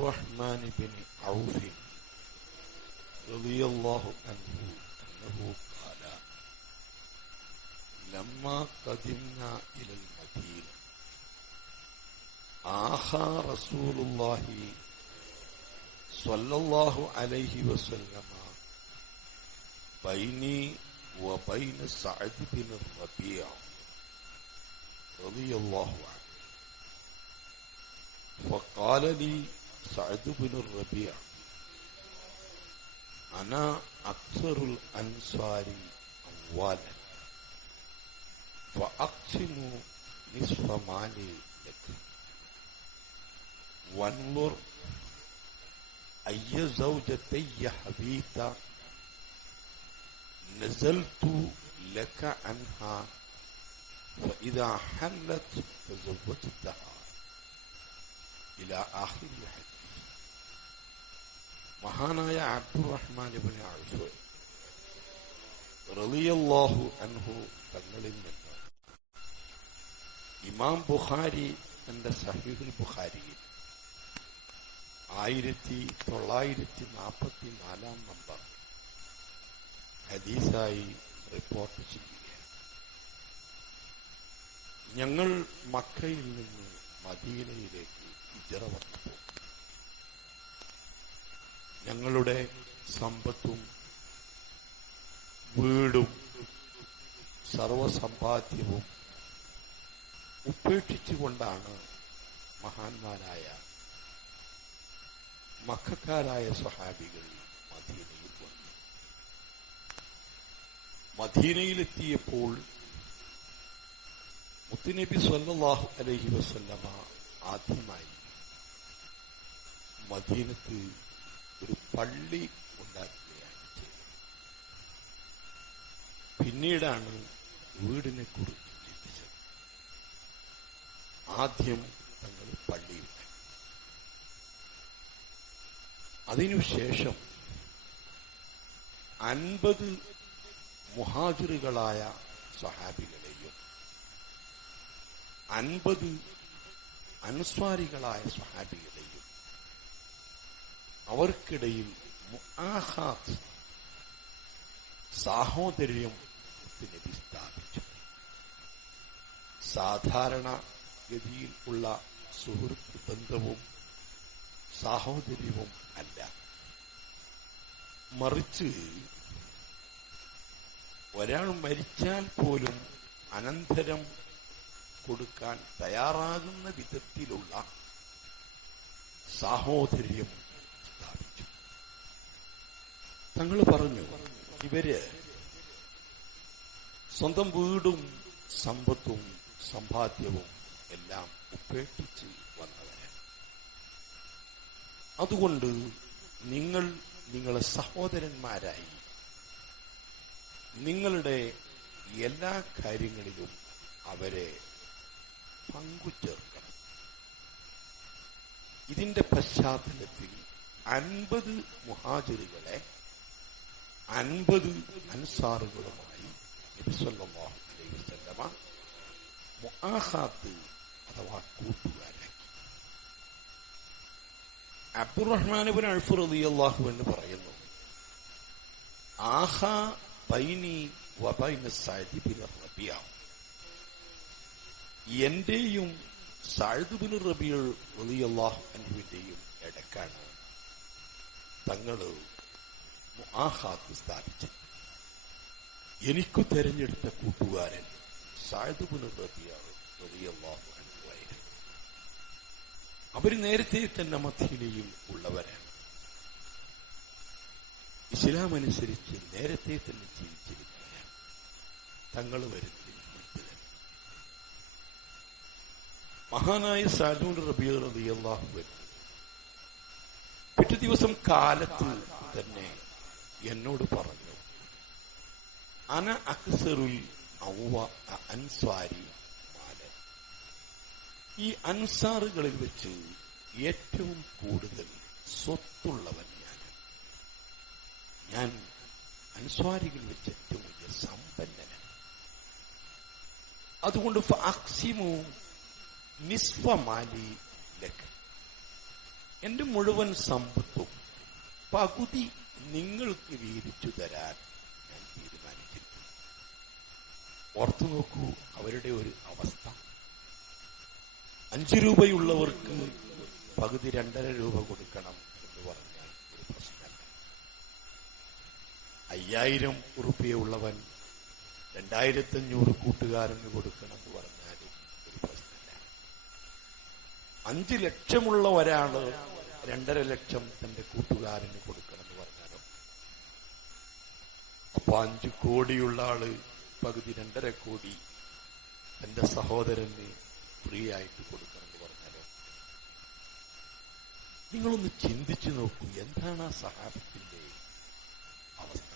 الرحمن بن عوف رضي الله عنه أنه قال لما قدمنا إلى المدينة آخى رسول الله صلى الله عليه وسلم بيني وبين سعد بن الربيع رضي الله عنه فقال لي سعد بن الربيع أنا أكثر الأنصار أموالا فأقسم نصف مالي لك وانظر أي زوجتي حبيت نزلت لك عنها فإذا حلت تزوجتها إلى آخر الحديث. മഹാനായ അബ്ദുറഹ്മാൻ ഇബ്നു ഔഫ് റളിയല്ലാഹു അൻഹു തങ്ങളിൽ നിന്ന് ഇമാം ബുഖാരി തന്റെ സഹീഹുൽ ബുഖാരിയിൽ 1944 നമ്പർ ഹദീസായി റിപ്പോർട്ട് ചെയ്യുകയാണ്. ഞങ്ങൾ മക്കയിൽ നിന്ന് മദീനയിലേക്ക് ഹിജ്റ വന്നപ്പോൾ ഞങ്ങളുടെ സമ്പത്തും വീടും സർവസമ്പാദ്യവും ഉപേക്ഷിച്ചുകൊണ്ടാണ് മഹാന്മാരായ മക്കക്കാരായ സ്വഹാബികൾ മദീനയിൽ വന്നു. മദീനയിലെത്തിയപ്പോൾ മുത്തുനബി സ്വല്ലല്ലാഹു അലൈഹി വസല്ലമ ആദ്യമായി മദീനത്ത് ഒരു പള്ളി ഉണ്ടാക്കുകയാണ് ചെയ്തത്. പിന്നീടാണ് വീടിനെ കുറിച്ച് ചിന്തിച്ചത്. ആദ്യം തങ്ങൾ പള്ളിയുണ്ടാക്കി. അതിനുശേഷം 50 മുഹാജിറുകളായ സ്വഹാബികളെയും 50 അൻസ്വാരികളായ സ്വഹാബികളെയും അവർക്കിടയിൽ മുആഖാത്ത് സാഹോദര്യം നബി സ്ഥാപിച്ചു. സാധാരണ ഗതിയിൽ ഉള്ള സുഹൃത്ത് ബന്ധവും സാഹോദര്യവും അല്ല, മറിച്ച് ഒരാൾ മരിച്ചാൽ പോലും അനന്തരം കൊടുക്കാൻ തയ്യാറാകുന്ന വിധത്തിലുള്ള സാഹോദര്യം സ്ഥാപിച്ചു. തങ്ങൾ പറഞ്ഞു, ഇവര് സ്വന്തം വീടും സമ്പത്തും സമ്പാദ്യവും എല്ലാം ഉപേക്ഷിച്ച് വന്നവരാണ്. അതുകൊണ്ട് നിങ്ങളെ സഹോദരന്മാരായി നിങ്ങളുടെ എല്ലാ കാര്യങ്ങളിലും അവരെ പങ്കുചേർക്കണം. ഇതിന്റെ പശ്ചാത്തലത്തിൽ 50 മുഹാജിറുകളെ 50 അൻസാറുകളുമായി നബി സല്ലല്ലാഹു അലൈഹി വസല്ലമ മുആഖാത്ത് അഥവാ കൂട്ടുകാരാക്കി. അബ്ദുറഹ്മാൻ ഇബ്നു ഔഫ് റളിയല്ലാഹു അൻഹു പറയുന്നു, ആഖാ ബൈനി വബൈന സഅദ് ബിൻ റബീഅ, എന്റെയും സഅദ് ബിൻ റബീഅ റളിയല്ലാഹു അൻഹുവിന്റെയും ഇടക്കാണ് തങ്ങൾ മുആഖാത്ത് സ്ഥാപിച്ചത്. എനിക്കു തെരഞ്ഞെടുത്ത കൂട്ടുകാരൻ സഅദ് ബിൻ റബീഅ റളിയല്ലാഹു അൻഹു ആയിരുന്നു. അവർ നേരത്തെ തന്നെ മദീനയിൽ ഉള്ളവരാണ്. ഇസ്ലാം അനുസരിച്ച് നേരത്തെ തന്നെ ജീവിച്ചിരുന്നവരാണ്. തങ്ങൾ വരുന്നതിന് മുൻപ് തന്നെ മഹാനായ സഅദ് ബിൻ റബീഅ റളിയല്ലാഹു അൻഹു പിറ്റേ ദിവസം കാലത്ത് തന്നെ എന്നോട് പറഞ്ഞു, അന അക്സറുൽ അൻസ്വാരി മാലൻ, ഈ അൻസാറുകളിൽ വെച്ച് ഏറ്റവും കൂടുതൽ സ്വത്തുള്ളവൻ ഞാൻ അൻസ്വാരികളിൽ വെച്ച് ഏറ്റവും വലിയ സമ്പന്നനാണ്. അതുകൊണ്ട് ഫഅഖ്സിമു നിസ്ഫ മാലി ലക, എന്റെ മുഴുവൻ സമ്പത്തും പകുതി നിങ്ങൾക്ക് വീതിച്ചു തരാൻ ഞാൻ തീരുമാനിച്ചിരിക്കുന്നു. ഓർത്തു നോക്കൂ അവരുടെ ഒരു അവസ്ഥ. 5 രൂപയുള്ളവർക്ക് പകുതി 2.5 രൂപ കൊടുക്കണം എന്ന് പറഞ്ഞാൽ ഒരു പ്രശ്നമല്ല. 5000 ഉറുപ്പികയുള്ളവൻ 2500 കൂട്ടുകാരന് കൊടുക്കണം എന്ന് പറഞ്ഞാലും ഒരു പ്രശ്നമല്ല. 5 ലക്ഷമുള്ള ഒരാള് 2.5 ലക്ഷം തന്റെ കൂട്ടുകാരന് കൊടുക്കണം എന്ന് പറഞ്ഞാലോ? അപ്പൊ 5 കോടിയുള്ള ആള് പകുതി 2.5 കോടി തന്റെ സഹോദരന് ഫ്രീ ആയിട്ട് കൊടുക്കണം എന്ന് പറഞ്ഞാലോ? നിങ്ങളൊന്ന് ചിന്തിച്ചു നോക്കൂ, എന്താണ് ആ സഹാബത്തിന്റെ അവസ്ഥ?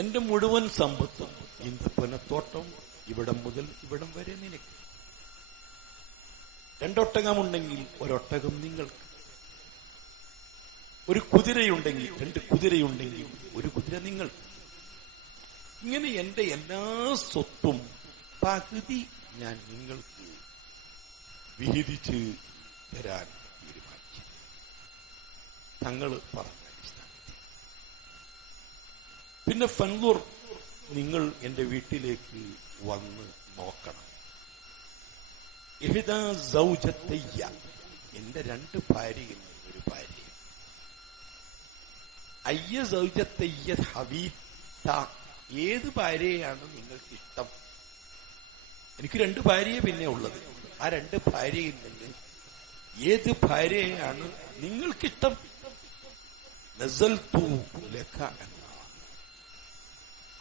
എന്റെ മുഴുവൻ സമ്പത്തും ഈന്തപ്പനത്തോട്ടം ഇവിടം മുതൽ ഇവിടം വരെ നിനക്ക്. 2 ഒട്ടകമുണ്ടെങ്കിൽ 1 ഒട്ടകം നിങ്ങൾക്ക്. ഒരു കുതിരയുണ്ടെങ്കിൽ 2 കുതിരയുണ്ടെങ്കിൽ 1 കുതിര നിങ്ങൾക്ക്. ഇങ്ങനെ എന്റെ എല്ലാ സ്വത്തും പകുതി ഞാൻ നിങ്ങൾക്ക് വിഹിതിച്ച് തരാൻ തീരുമാനിച്ചു. തങ്ങൾ പറഞ്ഞ അടിസ്ഥാനത്തിൽ. പിന്നെ ഫൻദുർ, നിങ്ങൾ എന്റെ വീട്ടിലേക്ക് വന്ന് നോക്കണം. ഇഹ്ദാ സൗജത്തയ്യ, എന്റെ 2 ഭാര്യയിൽ ഒരു ഭാര്യ. അയ്യ സൗജത്തയ്യ ഹബീത്ത, ഏത് ഭാര്യയാണ് നിങ്ങൾക്ക് ഇഷ്ടം? എനിക്ക് 2 ഭാര്യയെ പിന്നെ ഉള്ളത്. ആ 2 ഭാര്യയിൽ നിന്ന് ഏത് ഭാര്യയാണ് നിങ്ങൾക്കിഷ്ടം? നസൽതു ലക അന്ന,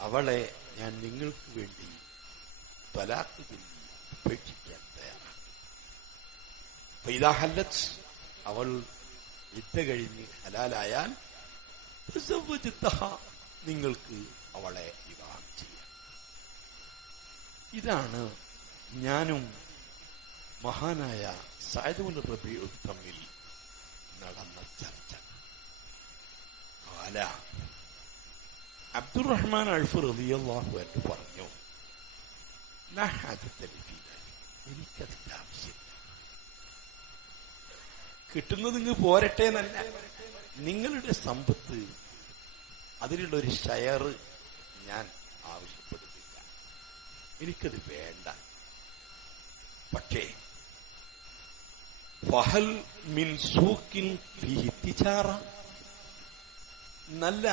അവളെ ഞാൻ നിങ്ങൾക്ക് വേണ്ടി തലാഖ് ചൊല്ലി ഉപേക്ഷിക്കാൻ തയ്യാറാണ്. ഫൈദാ ഹല്ലത്ത്, അവൾ ഇദ്ദ കഴിഞ്ഞ് ഹലാലായാൽ നിങ്ങൾക്ക് അവളെ വിവാഹം ചെയ്യാം. ഇതാണ് ഞാനും മഹാനായ സഅദ് ഇബ്നു റബീഉ തമ്മിൽ നടന്ന ചർച്ച. ഖാല അബ്ദുറഹ്മാൻ അൽഫ് റളിയല്ലാഹു അൻഹു പറഞ്ഞു, ലാ ഹാജത ലി ഫീ ദാലിക, എനിക്കതിന്റെ ആവശ്യമില്ല. കിട്ടുന്നത് ഇങ്ങ് പോരട്ടെ എന്നല്ല, നിങ്ങളുടെ സമ്പത്ത് അതിലുള്ള ഒരു ഷെയർ ഞാൻ ആവശ്യപ്പെടുന്നില്ല, എനിക്കത് വേണ്ട. പക്ഷേ ഫഹൽ മിൻ സൂക്കിൻ ഫീഹി തിജാറ, നല്ല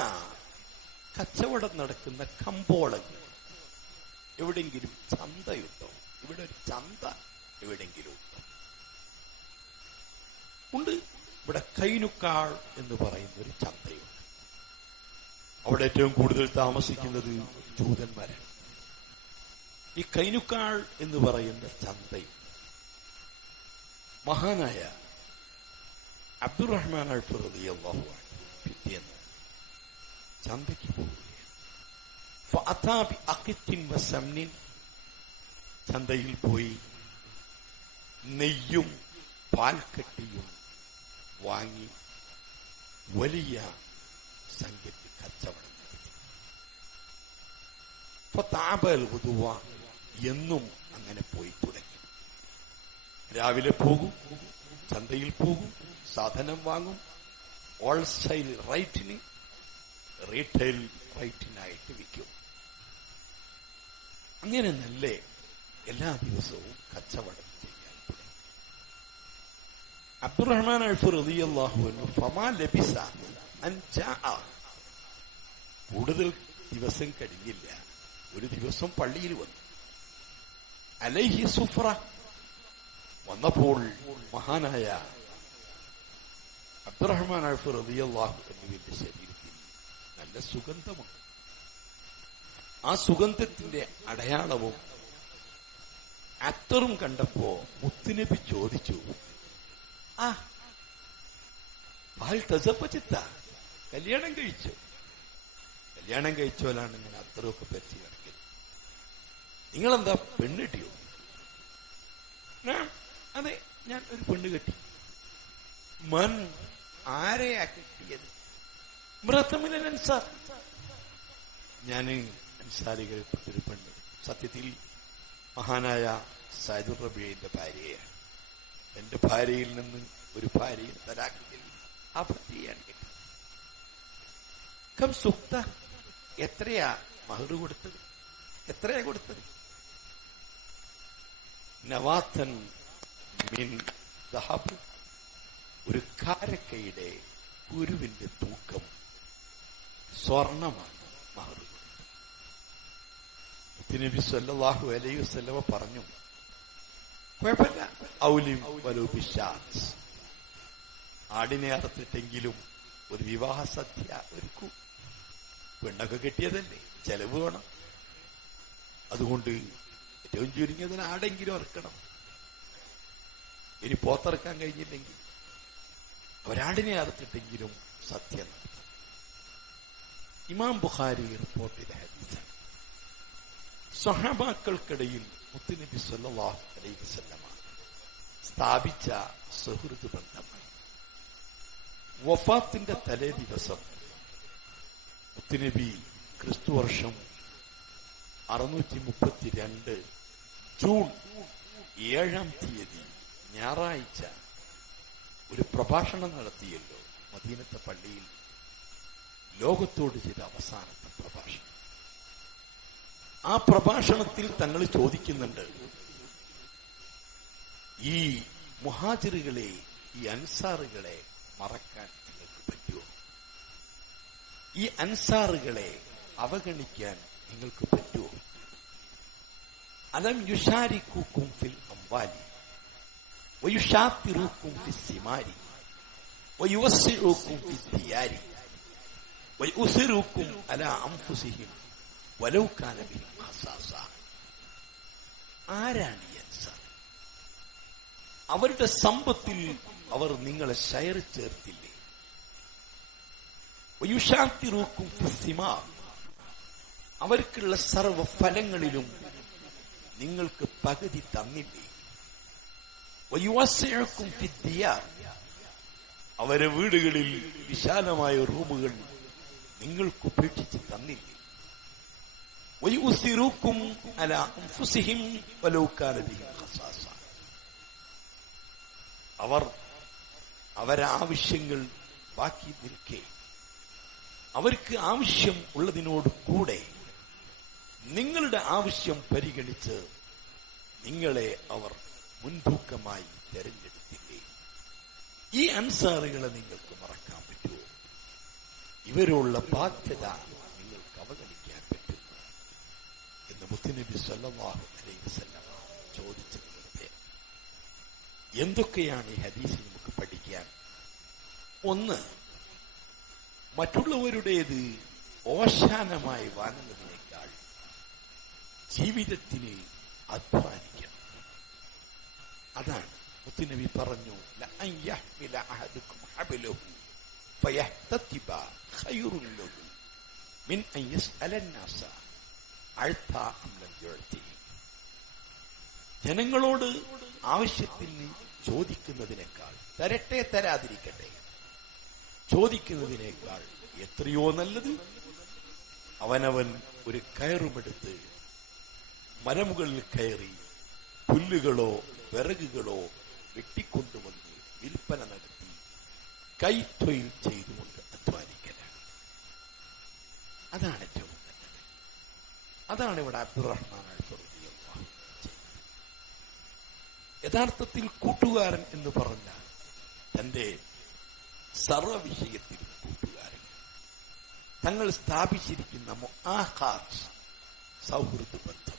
കച്ചവടം നടക്കുന്ന കമ്പോളങ്ങൾ എവിടെങ്കിലും ചന്തയുണ്ടോ? ഇവിടെ ഒരു ചന്ത എവിടെങ്കിലും ഉണ്ടോ? ഉണ്ട്. ഇവിടെ കൈനുക്കാൾ എന്ന് പറയുന്ന ഒരു ചന്തയുണ്ട്. അവിടെ ഏറ്റവും കൂടുതൽ താമസിക്കുന്നത് ജൂതന്മാരാണ്. ഈ കൈനുക്കാൾ എന്ന് പറയുന്ന ചന്തയിൽ മഹാനായ അബ്ദുറഹ്മാൻ അൽഫ് റളിയല്ലാഹു അൻഹു പിറ്റേന്ന് ചന്തയ്ക്ക് പോവുകയാണ്. ഫഅതാ ബിഅഖിത്തിൻ വസംനിൻ, ചന്തയിൽ പോയി നെയ്യും പാൽക്കട്ടിയും വാങ്ങി വലിയ സംഖ്യക്ക് കച്ചവടം നടത്തി. ഫതഅബൽ വുദുവ, എന്നും അങ്ങനെ പോയി തുടങ്ങി. രാവിലെ പോകും, ചന്തയിൽ പോകും, സാധനം വാങ്ങും, ഹോൾസെയിൽ റേറ്റിന് റീറ്റെയിൽ റേറ്റിനായിട്ട് വിൽക്കും. അങ്ങനെ നല്ല എല്ലാ ദിവസവും കച്ചവടം ചെയ്യാൻ തുടങ്ങി. അബ്ദുറഹ്മാൻ അൽഫ് റളിയല്ലാഹു അൻഹു ഫമാ ലബിസ അൻ ജാഅ, കൂടുതൽ ദിവസം കഴിഞ്ഞില്ല, ഒരു ദിവസം പള്ളിയിൽ വന്നു. അലൈഹി സുഫ്ര, വന്നപ്പോൾ മഹാനായ അബ്ദുറഹ്മാൻ അൽഫ് റളിയല്ലാഹു അൻഹുവിന്റെ ശരീരത്തിൽ നല്ല സുഗന്ധമുണ്ട്. ആ സുഗന്ധത്തിന്റെ അടയാളവും അത്തറും കണ്ടപ്പോ മുത്തുനബി ചോദിച്ചു, ആ ബാൽ തസപ്പച്ചിത്ത, കല്യാണം കഴിച്ചു? കല്യാണം കഴിച്ചോലാണ് ഇങ്ങനെ അത്തറൊക്കെ പറ്റി കിടക്കുന്നത്. നിങ്ങളെന്താ പെണ്ണ് കെട്ടിയോ? അതെ, ഞാൻ ഒരു പെണ്ണ് കെട്ടി. മൻ, ആരെയാ കെട്ടിയത്? മൃതമിനൽ അൻസാർ, ഞാന് അൻസാരികൾപ്പെട്ടൊരു പെണ്ണ്. സത്യത്തിൽ മഹാനായ സഅദ് റബീഇന്റെ ഭാര്യയാണ്. എന്റെ ഭാര്യയിൽ നിന്ന് ഒരു ഭാര്യയും തലാഖ് ചൊല്ലി ആ ഭാര്യയാണ് കിട്ടും. സുക്ത എത്രയാ മഹർ കൊടുത്തത്? എത്രയാ കൊടുത്തത്? നവാത്തൻ മിൻ ദഹബ്, ഒരു കാരക്കയുടെ കുരുവിന്റെ തൂക്കം സ്വർണമാണ് മഹർ. നബി സല്ലല്ലാഹു അലൈഹി വസല്ലമ പറഞ്ഞു, കുഴപ്പമില്ല, ഔലിം വലൗ ബിശാത്ത്, ആടിനെ അറുത്തിട്ടെങ്കിലും ഒരു വിവാഹ സദ്യ ഒരുക്കൂ. പെണ്ണൊക്കെ കെട്ടിയതല്ലേ, ചെലവ് വേണം. അതുകൊണ്ട് ഏറ്റവും ചുരുങ്ങിയതിന് ആടെങ്കിലും ഇറക്കണം. ഇനി പോത്തിറക്കാൻ കഴിഞ്ഞില്ലെങ്കിൽ അവരാടിനെ അറുത്തിട്ടെങ്കിലും സദ്യ നടത്തണം. ഇമാം ബുഖാരി റിപ്പോർട്ട് ചെയ്ത ഹദീസാണ്. സ്വഹാബാക്കൾക്കിടയിൽ മുത്തുനബി സല്ലല്ലാഹു അലൈഹി വസല്ലമ സ്ഥാപിച്ച സുഹൃത്ത് ബന്ധമായി. വഫാത്തിന്റെ തലേ ദിവസം മുത്തുനബി ക്രിസ്തുവർഷം 632 ജൂൺ 7-ാം തീയതി ഞായറാഴ്ച ഒരു പ്രഭാഷണം നടത്തിയല്ലോ മദീനത്തെ പള്ളിയിൽ. ലോകത്തോട് ചെയ്ത അവസാനത്തെ പ്രഭാഷണം. ആ പ്രഭാഷണത്തിൽ തങ്ങൾ ചോദിക്കുന്നുണ്ട്, ഈ മുഹാജിറുകളെ, ഈ അൻസാറുകളെ മറക്കാൻ നിങ്ങൾക്ക് പറ്റുമോ? ഈ അൻസാറുകളെ അവഗണിക്കാൻ നിങ്ങൾക്ക് പറ്റുമോ? അലം യുശാരികൂക്കും ഫിൽ അംവാലി വയുശാത്തിറൂക്കും ഫിസ് സിമാരി വയുവസ്സിഊക്കും ഫിസ് ദിയാരി വയുസിറൂക്കും അലാ അൻഫുസിഹിം വലൗ കാന ബിഹിം ഖസാസ. ആരാണ് ഈ അൻസാർ? അവരുടെ സമ്പത്തിൽ അവർ നിങ്ങളെ ഷെയർ ചേർത്തില്ലേ? വയുശാത്തിറൂക്കും ഫിസ് സിമാർ, അവർക്കുള്ള സർവ ഫലങ്ങളിലും നിങ്ങൾക്ക് പകുതി തന്നില്ലേ? വയുവസ്സിഉക്കും ഫിദ് ദിയാർ, അവരെ വീടുകളിൽ വിശാലമായ റൂമുകൾ നിങ്ങൾക്ക് ഉപേക്ഷിച്ച് തന്നില്ലേ? വയുസിറൂക്കും അലാ അൻഫുസിഹിം വലൗ കാന ബിഹിം ഖസാസ, അവരെ ആവശ്യങ്ങൾ ബാക്കി നിൽക്കെ അവർക്ക് ആവശ്യം ഉള്ളതിനോട് കൂടെ നിങ്ങളുടെ ആവശ്യം പരിഗണിച്ച് നിങ്ങളെ അവർ മുൻതൂക്കമായി തെരഞ്ഞെടുത്തില്ലേ? ഈ അൻസാറുകളെ നിങ്ങൾക്ക് മറക്കാൻ പറ്റുമോ? ഇവരുള്ള ബാധ്യത നിങ്ങൾക്ക് അവഗണിക്കാൻ പറ്റുമോ എന്ന് മുത്തുനബി സല്ലല്ലാഹു അലൈഹി വസല്ലമ ചോദിച്ചത്. എന്തൊക്കെയാണ് ഈ ഹദീസിൽ നമുക്ക് പഠിക്കാൻ? ഒന്ന്, മറ്റുള്ളവരുടേത് ഓശാനമായി വാങ്ങുന്നതിനേക്കാൾ ജീവിതത്തിന് അധ്വാനിക്കണം. അതാണ് മുത്തുനബി പറഞ്ഞു, ലഅൻ യഹ്മില അഹദുക്കും ഹബ്ലഹു ഫയഹ്തതിബ ഖൈറുൻ ലഹു മിൻ അൻ യസ്അല അന്നാസ അഅ്താ അം ലം യുഅ്തി. ജനങ്ങളോട് ആവശ്യത്തിന് ചോദിക്കുന്നതിനേക്കാൾ, തരട്ടെ തരാതിരിക്കട്ടെ, ചോദിക്കുന്നതിനേക്കാൾ എത്രയോ നല്ലത് അവനവൻ ഒരു കയറുമെടുത്ത് മരമുകളിൽ കയറി പുല്ലുകളോ വിറകുകളോ വെട്ടിക്കൊണ്ടുവന്ന് വിൽപ്പന നടത്തി കൈത്തൊഴിൽ ചെയ്തുകൊണ്ട് അധ്വാനിക്കലാണ്. അതാണ് ഏറ്റവും നല്ലത്. അതാണ് ഇവിടെ അബ്ദുറഹ്മാൻ റളിയല്ലാഹു ചെയ്തത്. യഥാർത്ഥത്തിൽ കൂട്ടുകാരൻ എന്ന് പറഞ്ഞാൽ തന്റെ സർവവിഷയത്തിലും കൂട്ടുകാരൻ. തങ്ങൾ സ്ഥാപിച്ചിരിക്കുന്ന മുആഖാത്ത്, സൗഹൃദ ബന്ധം,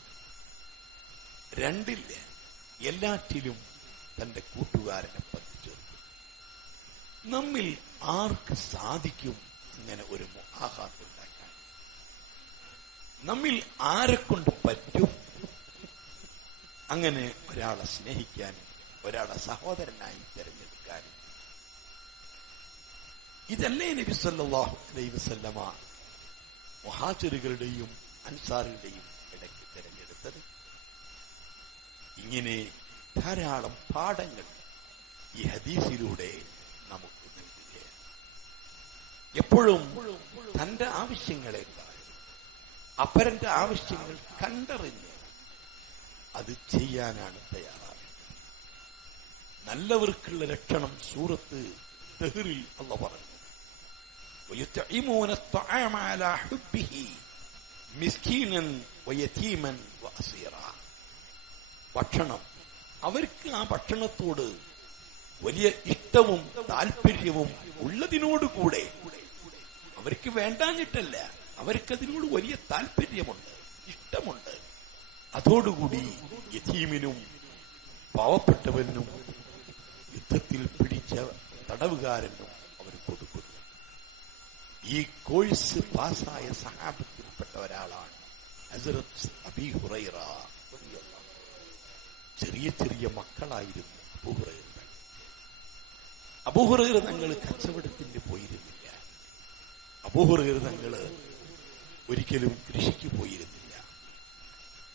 രണ്ടില്ല, എല്ലാറ്റിലും തന്റെ കൂട്ടുകാരനെ പങ്കുചേർക്കും. നമ്മിൽ ആർക്ക് സാധിക്കും ഇങ്ങനെ ഒരു മുആഖാത്ത് ഉണ്ടാക്കാൻ? നമ്മിൽ ആരെക്കൊണ്ട് പറ്റും അങ്ങനെ ഒരാളെ സ്നേഹിക്കാനും ഒരാളെ സഹോദരനായി തിരഞ്ഞെടുക്കാനും? ഇതല്ലേ നബി സല്ലല്ലാഹു അലൈഹി വസല്ലമ മുഹാജിറുകളുടെയും അൻസാറുകളുടെയും ഇടയ്ക്ക് തിരഞ്ഞെടുത്തത്? ഇങ്ങനെ ധാരാളം പാഠങ്ങൾ ഈ ഹദീസിലൂടെ നമുക്ക് നൽകുകയാണ്. എപ്പോഴും തന്റെ ആവശ്യങ്ങളെക്കാൾ അപ്പരന്റെ ആവശ്യങ്ങൾ കണ്ടറിഞ്ഞ് അത് ചെയ്യാനാണ് തയ്യാറാകുന്നത്. നല്ലവർക്കുള്ള ലക്ഷണം സൂറത്ത് തഹ്റിൽ അല്ലാഹു പറഞ്ഞു, വയത്ഇമൂന അത്അമ അലാ ഹുബ്ബിഹി മിസ്കീനൻ വയതീമൻ വഅസീറ. ഭക്ഷണം, അവർക്ക് ആ ഭക്ഷണത്തോട് വലിയ ഇഷ്ടവും താല്പര്യവും ഉള്ളതിനോടുകൂടെ, അവർക്ക് വേണ്ടാഞ്ഞിട്ടല്ല, അവർക്കതിനോട് വലിയ താല്പര്യമുണ്ട്, ഇഷ്ടമുണ്ട്. അതോടുകൂടി യതീമിനും പാവപ്പെട്ടവനും യുദ്ധത്തിൽ പിടിച്ച തടവുകാരനും അവർ കൊടുക്കുന്നു. ഈ കോഴ്സ് പാസ്സായ സഹാബത്തിൽപ്പെട്ട ഒരാളാണ് ഹസ്രത്ത് അബീ ഹുറൈറ. ചെറിയ ചെറിയ മക്കളായിരുന്നു അബൂ ഹുറൈറ. അബൂ ഹുറൈറ തങ്ങൾ കച്ചവടത്തിന് പോയിരുന്നില്ല. അബൂ ഹുറൈറ തങ്ങൾ ഒരിക്കലും കൃഷിക്ക് പോയിരുന്നില്ല.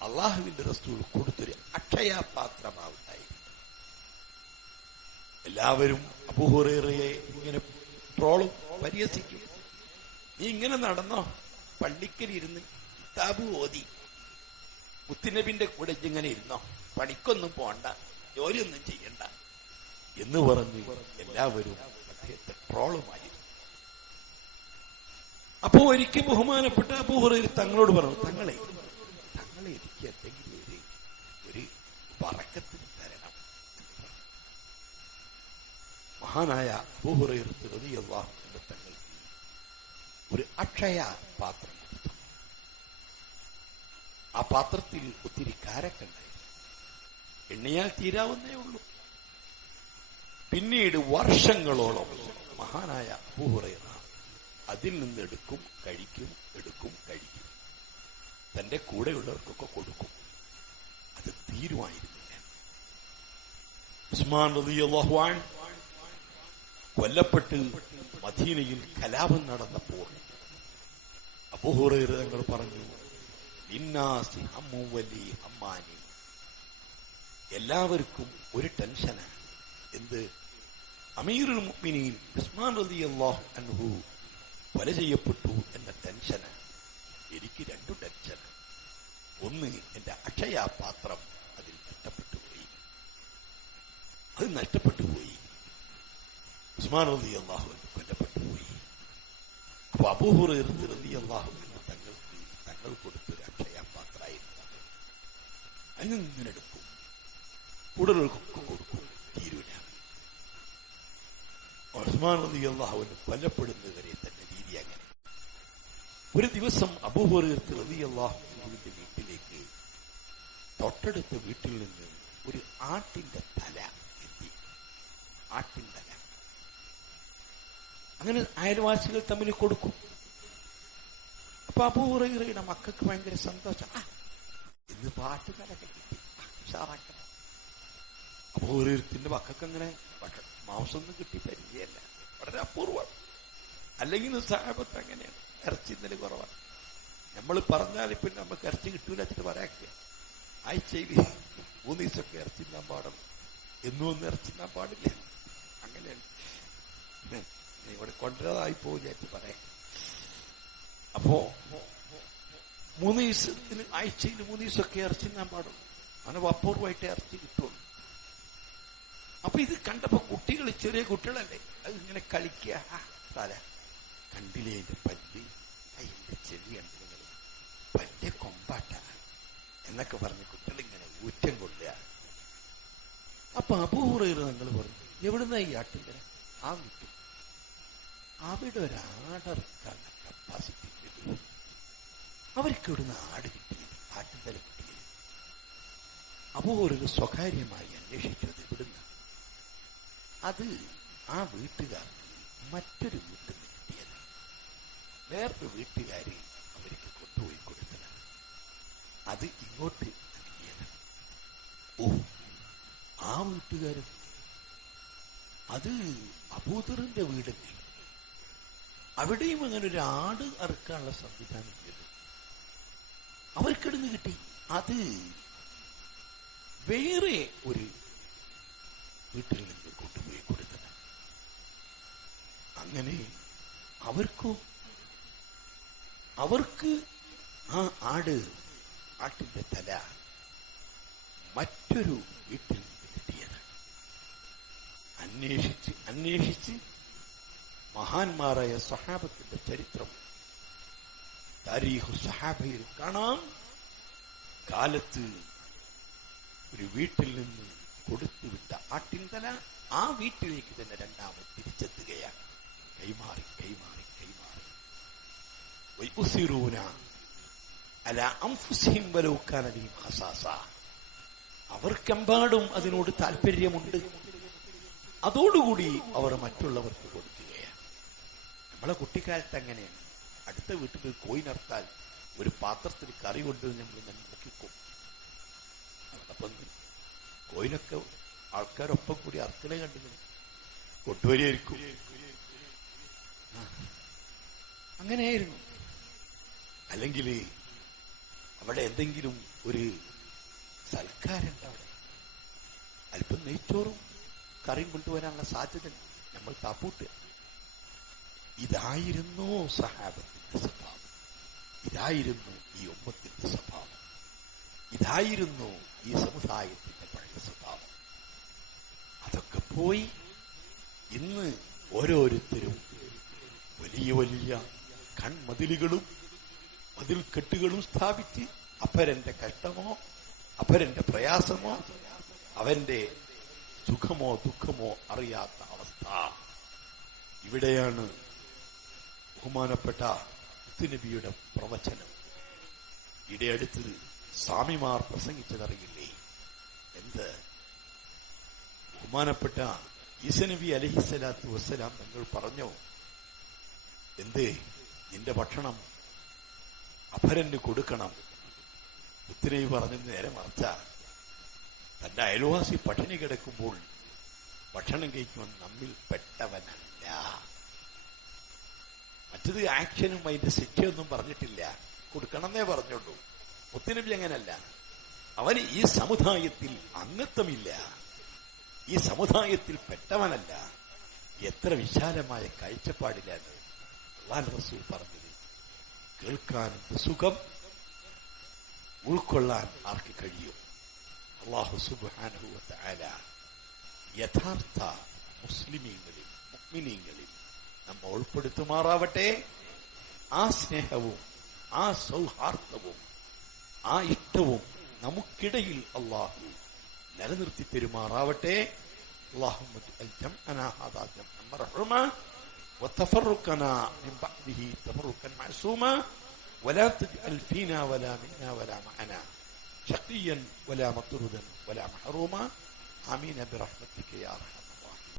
അള്ളാഹുവിന്റെ റസൂൽ കൊടുത്തൊരു അക്ഷയപാത്രമാവുണ്ടായിരുന്നു. എല്ലാവരും അബൂ ഹുറൈറയെ ഇങ്ങനെ ട്രോളും, പരിഹസിക്കും. നീ ഇങ്ങനെ നടന്നോ, പള്ളിക്കലിരുന്ന് കിതാബ് ഓതി മുത്തുനബിന്റെ കൂടെ ഇങ്ങനെ ഇരുന്നോ, പണിക്കൊന്നും പോണ്ട, ജോലിയൊന്നും ചെയ്യണ്ട എന്ന് പറഞ്ഞ് എല്ലാവരും അദ്ദേഹത്തെ ട്രോളുമായിരുന്നു. അപ്പോ ഒരിക്കൽ ബഹുമാനപ്പെട്ട അബൂ ഹുറൈറ തങ്ങളോട് പറഞ്ഞു, തങ്ങളെ എനിക്ക് എന്തെങ്കിലും ഒരു ബറക്കത്ത് തരണം. മഹാനായ അബൂ ഹുറൈറ റളിയല്ലാഹു അൻഹു തങ്ങൾക്ക് ഒരു അക്ഷയ പാത്രം കൊടുത്തു. ആ പാത്രത്തിൽ ഒത്തിരി കാരക്കുണ്ടായിരുന്നു. എണ്ണയാൽ തീരാവുന്നേ ഉള്ളൂ. പിന്നീട് വർഷങ്ങളോളം മഹാനായ അബൂ ഹുറൈറ അതിൽ നിന്ന് എടുക്കും, കഴിക്കും, എടുക്കും, കഴിക്കും. തന്റെ കൂടെയുള്ളവർക്കൊക്കെ കൊടുക്കും. അത് തീരുമായിരുന്നില്ല. ഉസ്മാൻ റളിയല്ലാഹു അൻഹു കൊല്ലപ്പെട്ട് മദീനയിൽ കലാപം നടന്നപ്പോൾ അബൂ ഹുറൈറ തങ്ങൾ പറഞ്ഞു, ലിന്നാസി ഹമ്മുൻ വലി ഹമ്മാനി. എല്ലാവർക്കും ഒരു ടെൻഷനാണ്. എന്ത്? അമീറുൽ മുഅ്മിനീൻ ഉസ്മാൻ റളിയല്ലാഹു അൻഹു കൊല ചെയ്യപ്പെട്ടു എന്ന ടെൻഷന്. എനിക്ക് രണ്ടു ടെൻഷൻ. ഒന്ന്, എന്റെ അക്ഷയപാത്രം അതിൽ നഷ്ടപ്പെട്ടുപോയി. അത് നഷ്ടപ്പെട്ടുപോയി. ഉസ്മാൻ റളിയല്ലാഹു അൻഹു കൊല്ലപ്പെട്ടുപോയി. അപ്പൊ അബൂ ഹുറൈറ റളിയല്ലാഹു അൻഹു തങ്ങൾ കൊടുത്തൊരു അക്ഷയപാത്രമായിരുന്നു. അതിൽ നിന്നിങ്ങനെ എടുക്കും, കൂടുതലൊക്കെ കൊടുക്കും, തീരൂല. ഉസ്മാൻ റളിയല്ലാഹു അൻഹു കൊല്ലപ്പെടുന്നവരെ തന്നെ രീതി അങ്ങനെ. ഒരു ദിവസം അബൂ ഹുറൈറ റളിയല്ലാഹു അൻഹുവിന്റെ വീട്ടിലേക്ക് തൊട്ടടുത്ത വീട്ടിൽ നിന്ന് ഒരു ആട്ടിന്റെ തല എത്തി. ആട്ടിൻ തല അങ്ങനെ അയൽവാസികൾ തമ്മിൽ കൊടുക്കും. അപ്പൊ അബൂ ഹുറൈറയുടെ മക്കൾക്ക് ഭയങ്കര സന്തോഷം. ഇന്ന് ആട്ടുതലൊക്കെ കിട്ടി, ഉഷാറാക്കണം. അബൂ ഹുറൈറയുടെ മക്കൾക്ക് അങ്ങനെ മാംസമൊന്നും കിട്ടി പരിചയമല്ല, വളരെ അപൂർവം. അല്ലെങ്കിൽ സഹാബത്ത് അങ്ങനെയാണ്, ഇറച്ചി ഇന്നലെ കുറവാണ്. നമ്മൾ പറഞ്ഞാൽ പിന്നെ നമുക്ക് ഇറച്ചി കിട്ടൂല വെച്ചിട്ട് പറയാക്കുക. ആഴ്ചയിൽ 3 ദിവസമൊക്കെ ഇറച്ചി തിന്നാൻ പാടുള്ളൂ, എന്നും ഇറച്ചി തിന്നാൻ പാടില്ല. അങ്ങനെയാണ്. ഇവിടെ കൊണ്ടുവരാതായി പോവില്ലായിട്ട് പറയാം. അപ്പോ 3 ദിവസത്തിന്, ആഴ്ചയിൽ 3 ദിവസമൊക്കെ ഇറച്ചി തിന്നാൻ പാടുള്ളൂ. അങ്ങനെ അപൂർവമായിട്ട് ഇറച്ചി കിട്ടുള്ളൂ. അപ്പൊ ഇത് കണ്ടപ്പോ കുട്ടികൾ, ചെറിയ കുട്ടികളല്ലേ, അത് ഇങ്ങനെ കളിക്കുക. തല കണ്ടില്ലേ, എന്റെ പല്ല്, അതിന്റെ ചെവി കണ്ടില്ല, പല്ല് കൊമ്പാട്ട എന്നൊക്കെ പറഞ്ഞ് കുട്ടികളിങ്ങനെ ഊറ്റം കൊള്ളുക. അപ്പൊ അബൂ ഹുറൈറ തങ്ങൾ പറഞ്ഞു, എവിടുന്ന ഈ ആട്ടിന്റെ? ആ കിട്ടും. അവിടെ ഒരാടർക്കാണ് കപ്പാസിറ്റി കിട്ടും. അവർക്ക് ഇവിടുന്ന് ആട് കിട്ടിയത്, ആട്ടിൻതല കിട്ടിയത്. അബൂ ഹുറൈറ സ്വകാര്യമായി അന്വേഷിച്ചത് എവിടുന്ന? അത് ആ വീട്ടുകാർക്ക് മറ്റൊരു വീട്ടിൽ നിന്ന് കിട്ടിയത്. വേറൊരു വീട്ടുകാര് അവർക്ക് കൊണ്ടുപോയി കൊടുത്തതാണ്. അത് ഇങ്ങോട്ട് കിട്ടിയത്. ഓ, ആ വീട്ടുകാരൻ അത് അബൂദറിന്റെ വീടല്ലേ, അവിടെയും അങ്ങനെ ഒരു ആട് അറുക്കാനുള്ള സംവിധാനം ഇല്ലല്ലോ. അവർക്കിടുന്ന് കിട്ടി. അത് വേറെ ഒരു വീട്ടിൽ നിന്ന് കൊണ്ടുപോയി കൊടുത്തത്. അങ്ങനെ അവർക്ക് ആ ആട്ടിന്റെ തല മറ്റൊരു വീട്ടിൽ നിന്ന് കിട്ടിയത്. അന്വേഷിച്ച് മഹാന്മാരായ സഹാബത്തിന്റെ ചരിത്രം താരീഖു സഹാബയിൽ കാണാം. കാലത്ത് ഒരു വീട്ടിൽ നിന്ന് കൊടുത്തുവിട്ട ആട്ടിൻതല ആ വീട്ടിലേക്ക് തന്നെ രണ്ടാമത് തിരിച്ചെത്തുകയാണ്. കൈമാറി കൈമാറി കൈമാറി. വയുസിറൂന അലാ അൻഫുസിഹിം വലൗ കാന ബിഹിം ഖസാസ. അവർക്കെമ്പാടും അതിനോട് താല്പര്യമുണ്ട്. അതോടുകൂടി അവർ മറ്റുള്ളവർക്ക് കൊടുക്കുകയാണ്. നമ്മളെ കുട്ടിക്കാലത്ത് അങ്ങനെയാണ്. അടുത്ത വീട്ടിൽ പോയി കോയിനർത്താൽ ഒരു പാത്രത്തിൽ കറി കൊണ്ടുവന്ന് നമ്മൾ നോക്കിക്കും. അപ്പം കോയിനൊക്കെ ആൾക്കാരൊപ്പം കൂടി അർക്കനെ കണ്ടു കൊണ്ടുവരികയായിരിക്കും. അങ്ങനെയായിരുന്നു. അല്ലെങ്കിൽ അവിടെ എന്തെങ്കിലും ഒരു സൽക്കാരുണ്ട്, അവിടെ അല്പം നെയ്ച്ചോറും കറിയും കൊണ്ടുവരാനുള്ള സാധ്യത നമ്മൾ താപ്പൂട്ട്. ഇതായിരുന്നു സഹാബത്തിന്റെ സ്വഭാവം. ഇതായിരുന്നു ഈ ഉമ്മത്തിന്റെ സ്വഭാവം. ഇതായിരുന്നു ഈ സമുദായത്തിന്റെ പഴയ സ്വഭാവം. അതൊക്കെ പോയി ഇന്ന് ഓരോരുത്തരും വലിയ വലിയ കൺമതിലുകളും മതിൽക്കെട്ടുകളും സ്ഥാപിച്ച് അപരന്റെ കഷ്ടമോ അപരന്റെ പ്രയാസമോ അവന്റെ സുഖമോ ദുഃഖമോ അറിയാത്ത അവസ്ഥ. ഇവിടെയാണ് ബഹുമാനപ്പെട്ട മുത്തുനബിയുടെ പ്രവചനം. ഇടയടുത്ത് സ്വാമിമാർ പ്രസംഗിച്ചതറിയില്ലേ? എന്ത്? ബഹുമാനപ്പെട്ട ഈസ നബി അലൈഹിസ്സലാത്തു വസ്സലാം തങ്ങൾ പറഞ്ഞു, എന്തേ നിന്റെ ഭക്ഷണം അപരന് കൊടുക്കണം. മുത്തുനബി പറഞ്ഞത് നേരെ മറിച്ച, തന്റെ അയൽവാസി പട്ടിണി കിടക്കുമ്പോൾ ഭക്ഷണം കഴിക്കുവാൻ നമ്മിൽ പെട്ടവനല്ല. മറ്റത് ആക്ഷനും അതിന്റെ ശിക്ഷയൊന്നും പറഞ്ഞിട്ടില്ല, കൊടുക്കണമെന്നേ പറഞ്ഞുള്ളൂ. മുത്തുനബി അങ്ങനല്ല. അവന് ഈ സമുദായത്തിൽ അംഗത്വമില്ല, ഈ സമുദായത്തിൽ പെട്ടവനല്ല. എത്ര വിശാലമായ കാഴ്ചപ്പാടിലാണ് അല്ലാഹു റസൂൽ പറഞ്ഞത്. കേൾക്കാൻ സുഖം, ഉൾക്കൊള്ളാൻ ആർക്ക് കഴിയും? അല്ലാഹു സുബ്ഹാനഹു വ തആല യഥാർത്ഥ മുസ്ലിമീങ്ങളിൽ മുഅ്മിനീങ്ങളിൽ നമ്മെ ഉൾപ്പെടുത്തുമാറാവട്ടെ. ആ സ്നേഹവും ആ സൗഹാർദ്ദവും ആ ഇഷ്ടവും നമുക്കിടയിൽ അല്ലാഹു നിലനിർത്തി തരുമാറാവട്ടെ. اللهم اجعل جمعنا هذا جمعا مرحوما وتفرقنا من بعده تفرقا معصوما ولا تجعل فينا ولا منا ولا معنا شقيا ولا مطرودا ولا محروما آمين برحمتك يا أرحم